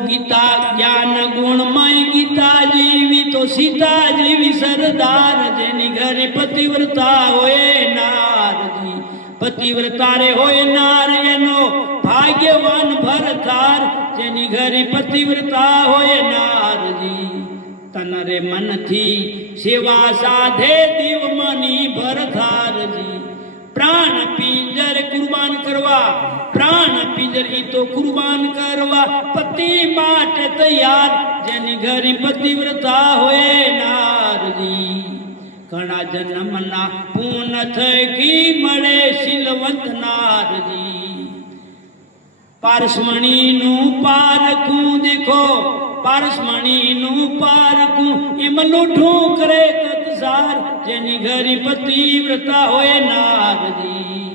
ગીતા જ્ઞાન ગુણમય ગીતા જીવી તો સીતા જીવી સરદાર. જેની ઘરે પતિવ્રતા હોય નારજી. પતિવ્રતા રે હોય નાર એનો ભાગ્યવાન ભરતાર. જેની ઘરે પતિવ્રતા હોય નારજી તન રે મનથી સેવા સાધે દીવમની ભરતારજી. પ્રાણ પિંજર કુરબાન કરવા, પ્રાણ પિંજર ઈ તો કુરબાન કરવા પતિ માટે તૈયાર. જેની ઘરે પતિવ્રતા હોય નારજી ઘણા જન્મના પૂન થકી મળે શીલવંત નારજી. પારસમણીનું પારખું દેખો, પારસમણીનું પારખું એમ લૂઠું કરે તત્સાર. જેની ઘરે પતિવ્રતા હોય નારજી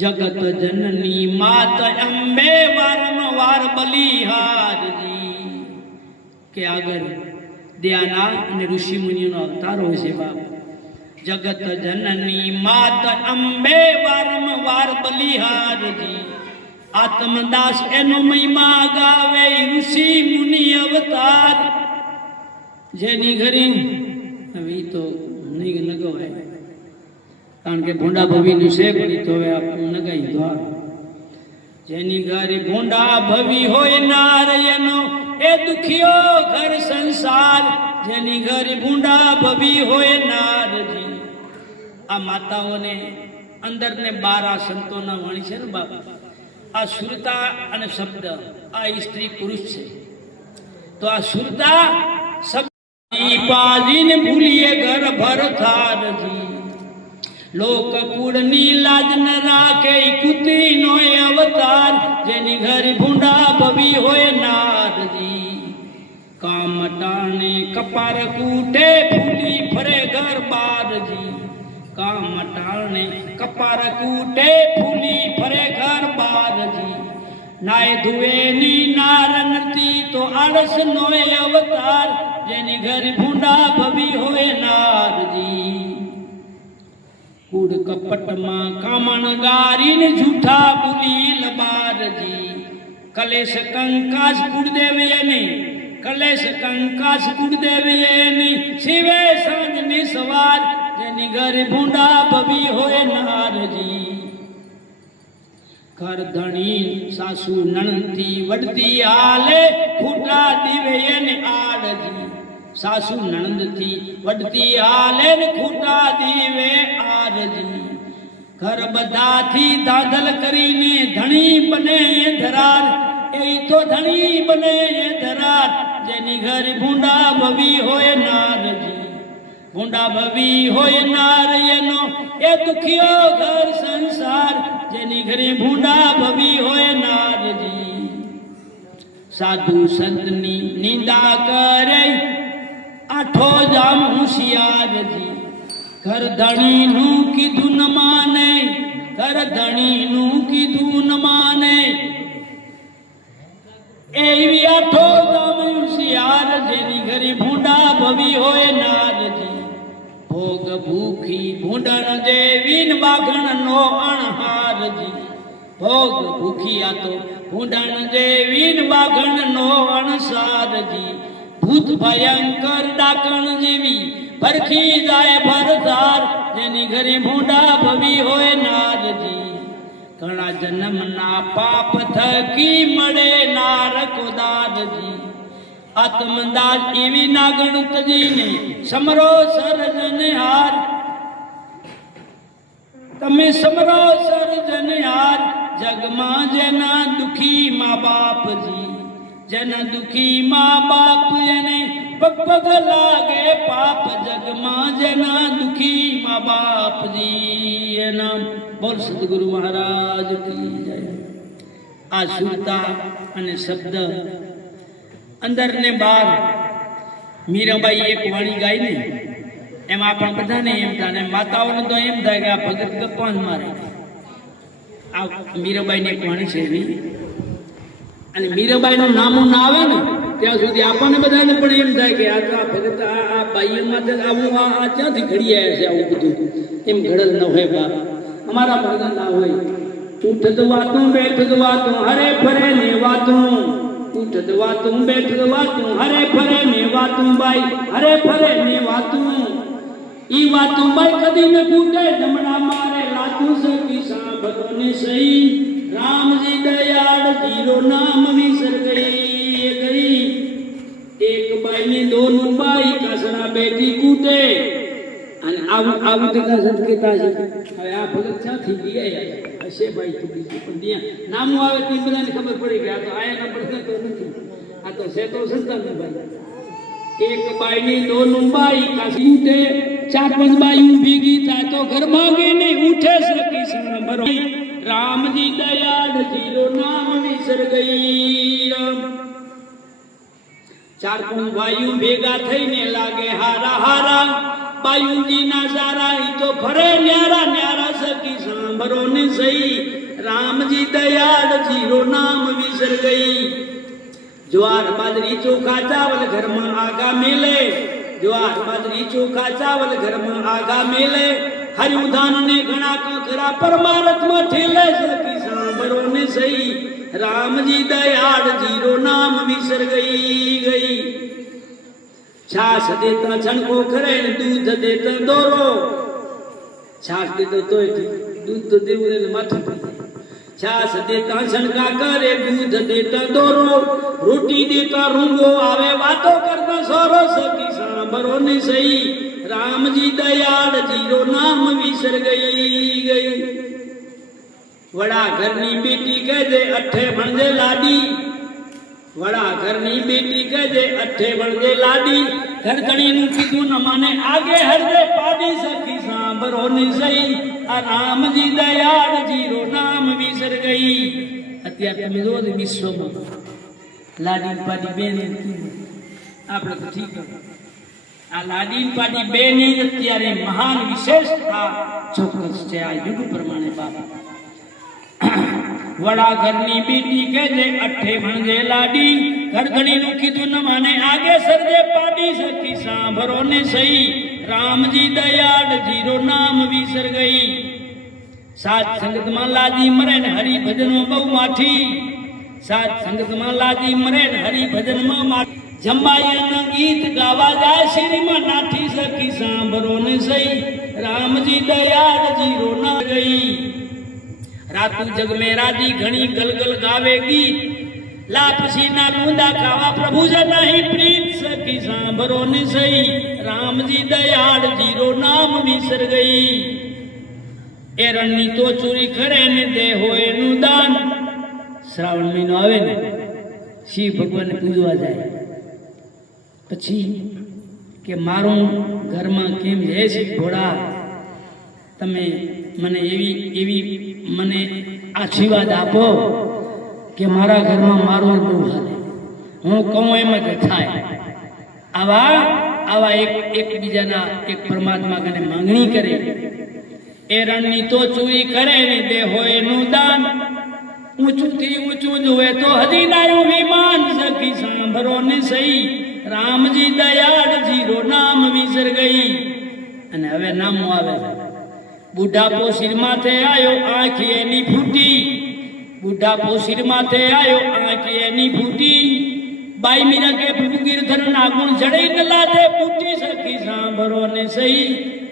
જગત જનની માત અંબે વારંવાર બલિહારજી. કે આગળ દયાના અને ઋષિ મુનિઓનો અવતાર હોય છે બાપ. જગત જનની માત અંબે વારંવાર બલિહારજી. આત્મદાસ એનો મહિમા ગાવે ઋષિ મુનિ અવતાર. જેની ઘરે હવે તો નહીં લગાવાય કારણ કે ભોંડા ભવીનું છે પણ તો હવે આપણું નગાઈ દો. જેની ઘરે ભોંડા ભવી હોય નારાયણો એ દુખિયો ઘર સંસાર જેની ઘર ભૂંડા ભવી હોય નારજી આ માતાઓને અંદર ને 12 સંતોના વાણી છે ને બાપ આ સુરતા અને શબ્દ આ સ્ત્રી પુરુષ છે તો આ સુરતા શબ્દ પાજીને ભૂલીએ ઘર ભર થારજી લોક કુળની લાજ ન રાખે કુતી નો અવતાર જેની ઘર ભૂંડા ભવી હોય નારજી કામ ટાણે કપાર કૂટે ફૂલી ફરે ઘર બારજી કામ ટાણે કપાર કૂટે ફૂલી ફરે ઘર બારજી નાય ધુવેની નાર નથી તો આળસ નો અવતાર જેની ઘર ભૂંડા ભવી હોય નારજી કુડ કપટમાં કામણ ગારીને જૂઠા બોલી લબારજી કલેશ કંકાસ કુડ દેવીને કલેશ કંકાસ કુડ દેવીને શિવે સાંજની સવાર જેની ઘર ભૂંડા ભવી હોય નારજી ઘર ધણી સાસુ નણંદથી વડતી હાલે ખૂટા દિવેને આડજી સાસુ નણંદથી વડતી હાલે ને ખૂટા દીવે આરજી ઘર બધાથી દાધલ કરીને ધણી બને ધરાર એ તો ધણી બને ધરાર જેની ઘર ભૂંડા ભવી હોય નારજી ભૂંડા ભવી હોય નાર એનો એ દુખિયો ઘર સંસાર જેની ઘરે ભૂંડા ભવી હોય નારજી સાધુ સંતની નિંદા કરે આઠો જામ હોશિયારજી ઘર ધણીનું કીધું ન માને ઘર ધણીનું કીધું ન માને એવી આઠો જામ હોશિયાર જેની ઘરે ભૂંડા ભવી હોય નારજી ભોગ ભૂખી ભૂંડણ જેવીન બાઘણ નો અણહારજી ભોગ ભૂખી આ તો ભૂંડણ જેવીન બાઘણ નો અણસારજી ભૂત ભયંકર ડાકણ જેવી પરખી જાય ભરધાર જેની ઘરે ભૂંડા ભવી હોય નારજી ઘણા જન્મના પાપ થકી મળે નારકો દાદજી આત્મદાસ એવી નાગણતજીને સમરો સર્જનહાર તમે સમરો સર્જનહાર જગમાં જેના દુખી મા બાપજી જેના દુખી મા બાપ એને પગ પગ લાગે પાપ જગમાં જેના દુખી મા બાપજી એના બોલ સદગુરુ મહારાજ કી જય આ સુરતા અને શબ્દ અંદર ને બહાર મીરાબાઈ એક વાણી ગાય ને એમ આપણા બધાને એમ થાય માતાઓને તો એમ થાય કે આ ભગત ગપ્પા જ મારે આ મીરાબાઈ ની એક વાણી છે એવી અને મીરાબાઈ નું નામું ના આવે ને ત્યાં સુધી આપણને બધાને પણ એમ થાય કે આ તો આ ભગત આ બાઈઓમાં આવું આ ક્યાંથી ઘડી આવ્યા છે આવું બધું એમ ઘડલ ન હોય બાપ અમારા ભગત ના હોય ઉઠત વાતું બેઠત વાતું હરે ફરે ને વાતું ઉઠત વાતું બેઠત વાતું હરે ફરે ને વાતું બાઈ હરે ફરે ને વાતું ઈ વાતું બાઈ કદી ન ફૂટે જમણા મારે લાતું સકી સાંભળો ને સહી રામજી દયાળ જીરો નામ વિસર ગઈ ગઈ એક બાઈ ની દોનું બાઈ કાસડા બેટી કૂટે અને આવું તો કાસડ કેતા છે હવે આ ભગત ક્યાંથી ગયા હશે ભાઈ તો બીજું પણ ત્યાં નામું આવે તે બધાને ખબર પડી કે આ તો આયા નંબર તો નથી આ તો છે તો સંતાન ભાઈ એક બાઈ ની દોનું બાઈ કાસડી કૂટે ચાર પાંચ બાઈ ભેગી થાય તો ઘર માંગી નહીં ઉઠે સકી સાંભળો રામજી દયાળ જીરો નામ વિસર ગઈ રામ ચાર પાંચ ભાઈઓ ભેગા થઈને લાગે હારા હારા બાયુજી ના સારા ઈ તો ફરે ન્યારા ન્યારા સકી સાંભળો ને સહી રામજી દયાળ જીરો નામ વિસર ગઈ ज्वार बाजरी चोखा चावल घर में आगा मेले ज्वार बाजरी चोखा चावल घर में आगा मेले हरि उदान ने घना करा परमारथ में ठेले सकी सांभरो ने सही राम जी दयाड़ जीरो नाम विसर गई छाछ देता छणको खरे दूध देता दोरो छाछ देता तो दूध तो देव माथुं છાસ દેતા છનકા કરે, દૂધ દેતા દોરો, રોટી દેતા રૂંગો, આવે વાતો કરતા સોરો, સખી સાંભળો ને સહી, રામજી દયાળ જીરો નામ વિસર ગઈ. વડા ઘરની બેટી કહેજે અઠે ભણજે લાડી, વડા ઘરની બેટી કહેજે અઠે ભણજે લાડી, ઘરધણીનું કીધું ન માને આગે હરદે પાડી, સખી સાંભળો ને સહી, આ રામજી દયાળ જીરો નામ વિસર ગઈ. અત્યારે તમે જોવો ને વિશ્વમાં લાડી પાડી બેન આપણે તો ઠીક, આ લાડી પાડી બેની અત્યારે મહાન વિશેષતા ચોક્કસ છે આ યુગ પ્રમાણે. બાબા વડા ઘરની બેટી કહેજે અઠે ભણજે લાડી, ઘરધણીનું કીધું ન માને આગે સરજે પાડી, સખી સાંભળો ને સહી, રામજી દયાળ જીરો નામ વિસર ગઈ. સાત સંગતમાં લાજી મરે ને હરિ ભજનો બહુ માઠી, સાત સંગતમાં લાજી મરે ને હરિ ભજનમાં માઠી, જમાયાના ગીત ગાવા જાય શ્રીમાં નાઠી, સખી સાંભળો ને સહી, રામજી દયાળ જીરો ના ગઈ. રાતુ જગ में राजी घणी गलगल गावे गीत, लापसी ना लूंदा खावा प्रभु से नहीं प्रीत, सखी सांभरो ने सही, रामजी दयाળ जीरो नाम विसर गई. एरણની તો ચોરી કરે ને દે હોય એનું દાન. શ્રાવણ મહિનો આવે ને શિવ ભગવાનને પૂજવા જાય, પછી કે મારું ઘરમાં કેમ હે શિવ ભોળા, તમે મને એવી મને આશીર્વાદ આપો કે મારા ઘરમાં મારું બહુ હાલે, હું કહું એમ જ થાય. આવા એકબીજાના એક પરમાત્મા કને માંગણી કરે. એ રણની તો ચોરી કરે ને દે હોય એનું દાન, ઊંચું થી ઊંચું જોવે તો હજી નાયું વિમાન, સખી સાંભળો ને સહી, રામજી દયાળ જીરો નામ વિસર ગઈ. અને હવે નામો આવે, બુઢાપો શિર માથે આયો આંખી એની ફૂટી, બુઢાપો શિર માથે આયો આંખી એની ફૂટી, બાઈ મીરા કે પ્રભુ ગિરધર ના ગુણ જડે ન લાદે ફૂટી, સખી સાંભળો ને સહી,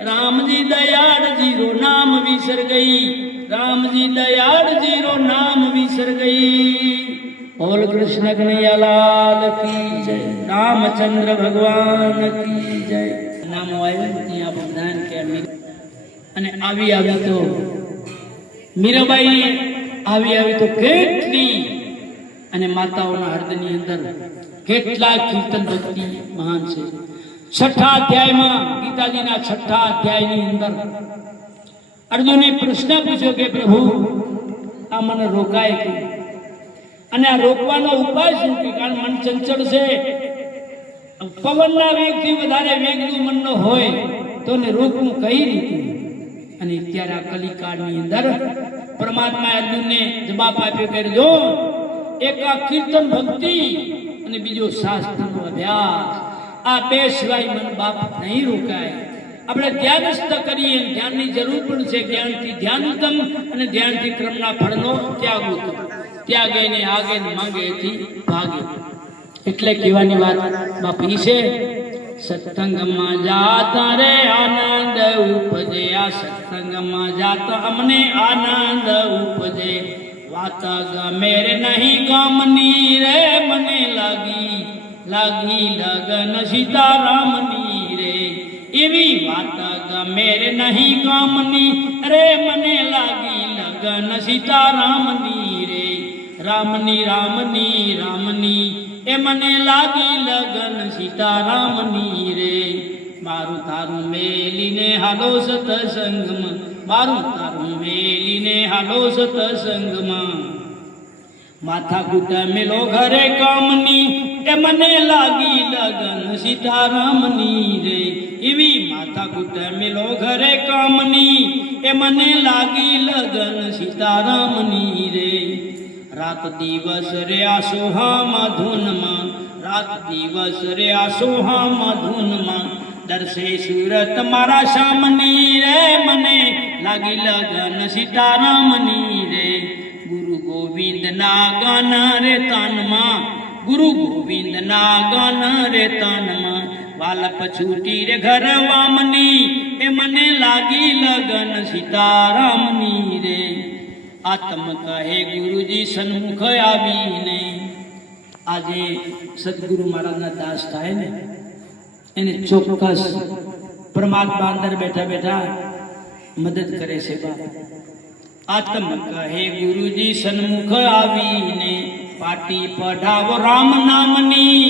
રામજી દયાળ જીરો નામ વિસર ગઈ, રામજી દયાળ જીરો નામ વિસર ગઈ. બોલ કૃષ્ણ કનૈયા લાલ કી જય, રામચંદ્ર ભગવાન કી જય. નામો આવ્યું ત્યાં બધાન કે અને આવી તો મીરાબાઈ આવી તો કેટલી, અને માતાઓના હૃદયની અંદર કેટલા કીર્તન ભક્તિ મહાન છે. છઠ્ઠા અધ્યાયમાં ગીતાજીના છઠ્ઠા અધ્યાયની અંદર અર્જુને પ્રશ્ન પૂછ્યો કે પ્રભુ આ મને રોકાય કે, અને આ રોકવાનો ઉપાય શું કે, કારણ મન ચંચળ છે, પવનના વેગથી વધારે વેગનું મનનો હોય તો ને રોકવું કઈ રીતે. અને ત્યારે આ કલિકાળની અંદર પરમાત્મા અર્જુનને જવાબ આપ્યો કે જો એક આ કીર્તન ભક્તિ અને બીજો શાસ્ત્રનો અભ્યાસ, આ બે સિવાય મન બાપ નહીં રોકાય. આપણે ધ્યાનસ્થ કરીએ, ધ્યાનની જરૂર પણ છે. ધ્યાનથી ધ્યાન ઉત્તમ અને ધ્યાનથી ક્રમના ફળનો ત્યાગ ઉત્તમ. ત્યાગે ને આગે ને માંગે એથી ભાગે. એટલે કહેવાની વાત બાપ ઈ છે, સત્સંગમાં જાતા રે આનંદ ઉપજે, આ સત્સંગમાં જાતા અમને આનંદ ઉપજે, વાત ગમે રે નહીં ગામની રે, મને લાગી લગન સીતારામની રે, એવી વાત ગમે રે નહીં ગામની રે, મને લાગી લગન સીતારામની રે, રામની રામની રામની એ મને લાગી લગન સીતારામની રે. મારું તારું મેલીને હાલો સતસંગમાં, મારું તારું મેલીને હાલો સતસંગમાં, માથા કૂટા મેલો ઘરે કામની એ મને લાગી લગન સીતારામની રે, એવી માથા કૂટા મેલો ઘરે કામની એ મને લાગી લગન સીતારામની રે. રાત દિવસ રે આસોહામાં ધૂનમાં, રાત દિવસ રે આસોહામાં ધૂનમાં, દર્શે સુરત મારા શામની રે, મને લાગી લગન સીતારામની રે. ગુરુ ગોવિંદના ગાન રે તાનમાં, ગુરુ ગોવિંદના ગાન રે તાનમાં, વાલપ છૂટી રે ઘર વામની એ મને લાગી લગન સીતારામની રે. આત્મ કહે ગુરુજી સન્મુખ આવીને. આજે સદગુરુ મહારાજના દાસ થાય ને એને ચોક્કસ પરમાત્મા અંદર બેઠા બેઠા મદદ કરે છે બાપ. આત્મ કહે ગુરુજી સન્મુખ આવીને પાટી પઢાવો રામ નામની,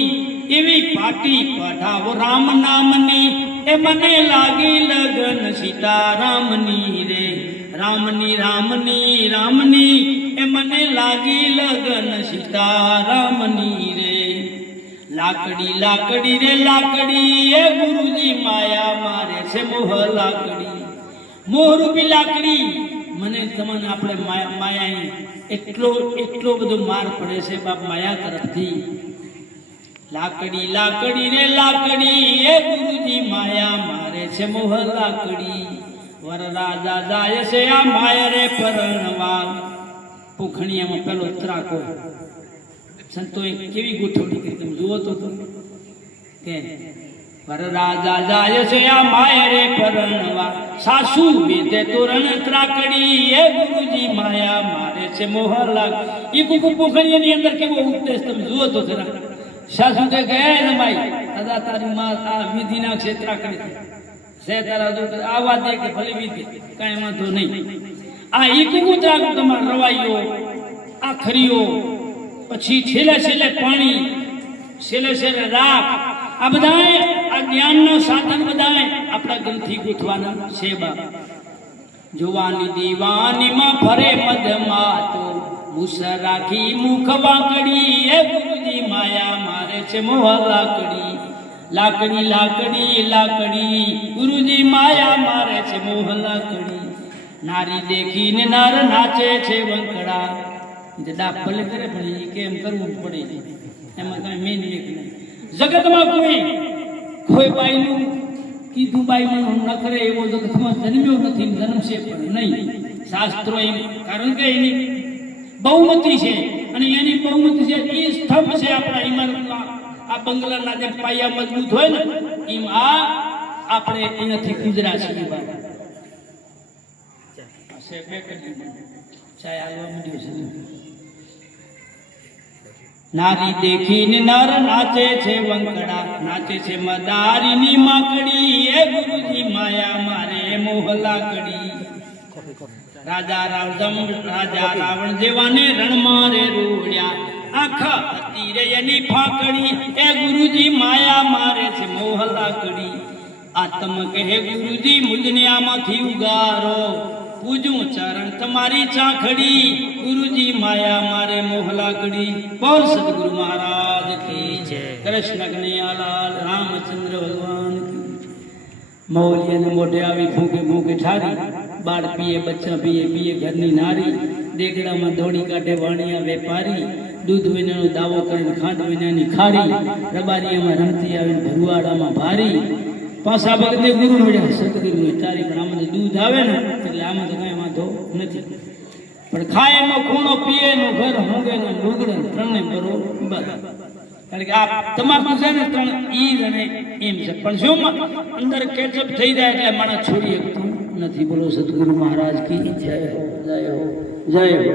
એવી પાટી પઢાવો રામ નામની, એ મને લાગી લગન સીતારામની રે. રામની રામની રામની, એ મને લાગી લગન સીતારામની રે. લાકડી લાકડી રે લાકડી, એ ગુરુજી માયા મારે છે મોહ લાકડી. મોહરૂપી લાકડી મને તમને આપણે માયા એટલો બધો માર પડે છે બાપ માયા તરફથી. લાકડી લાકડી રે લાકડી, એ ગુરુજી માયા મારે છે મોહ લાકડી. વરરાજા જાય છે આ માયા રે પરણવા. પોખણિયામાં પેલો ત્રાકો સંતોએ કેવી ગોઠવણી કરી તમે જુઓ તો કે વરરાજા જાય છે આ માયા રે પરણવા. સાસુ વેદે તોરણ ત્રાકડી, એ ગુરુજી માયા મારે છે મોહ લાકડી. એ કુકુ પોખણિયાની અંદર કેવો ઉપદેશ તમે જુઓ તો ખરા. સાસુ કે રમાઈ દાદા તારી માં આ વિધિના ક્ષેત્રાકડી છે તારા જો આવા દે કે ભલે વિધિ કાંઈ વાંધો નહીં. આ એક કુતરા તમારા રવાઈઓ આ ખરીઓ, પછી છેલ્લે પાણી, છેલ્લે રાખ, આ બધાય આ જ્ઞાનનો સાધન બધાય આપણા ગ્રંથિ ગૂંથવાના છે બાપ. જોવાની દીવાનીમાં ફરે મધમાતો, મુસ રાખી મુખ વાંકડી, એ ગુરુજી માયા મારે છે મોહ લાકડી. લાકડી લાકડી લાકડી, ગુરુજી માયા મારે છે મોહ લાકડી. નારી દેખીને નર નાચે છે વંકડા. ડાપ ભલે કરે પણ એ કેમ કરવું પડે, એમાં કઈ મેન એક નહીં. જગતમાં કોઈ બાઈનું કીધું બાઈનું ન કરે એવો જગતમાં જન્મ્યો નથી, જન્મશે પણ નહીં. શાસ્ત્રો એમ, કારણ કે એની બહુમતી છે અને એની બહુમતી છે એ સ્તંભ છે આપણા ઇમારતના. આ બંગલાના જે પાયા મજબૂત હોય ને એમ આ આપણે એનાથી ગુજરા છીએ બાપ. નારી દેખીને નર નાચે છે વંકડા, નાચે છે મદારીની માકડી, એ ગુરુજી માયા મારે મોહ લાકડી. રાજા રાવણ જેવાને રણમાં રે રોડ્યા, આખા હતી રે એની ફાકડી, એ ગુરુજી માયા મારે છે મોહ લાકડી. આત્મ કહે ગુરુજી મુજને આમાંથી ઉગારો, પૂજું ચરણ તમારી ચાખડી, ગુરુજી માયા મારે મોહ લાકડી. બોલ સદગુરુ મહારાજ કી જય. કૃષ્ણ કનૈયાલાલ રામચંદ્ર ભગવાન કી. મૌલિયાને મોઢે આવી ફૂંકે ફૂંકે ઠારી, બાળ પીએ બચ્ચા પીએ ઘરની નારી. દેગડામાં દોડી કાઢે વાણિયા વેપારી, દૂધ વિનાનો દાવો કરીને ખાંડ વિનાની ખારી. રબારીયામાં રમતી આવીને ભરવાડામાં ભારી. પાછા ભગતે ગુરુ મળ્યા સદગુરુ તારી, પણ આમાં દૂધ આવે ને એટલે આમાં તો કાંઈ વાંધો નથી. પણ ખાય એનો ખૂણો, પીએ એનું ઘર, ઊંઘે ને લુગડે, ત્રણે કરો બધા. કારણ કે આ તમાકુ છે ને ત્રણ ઈ અને એમ છે, પણ જો અંદર કેચઅપ થઈ જાય એટલે માણસ છોડી શકતું નથી. બોલો સદગુરુ મહારાજ કી જય. જય હો જય હો.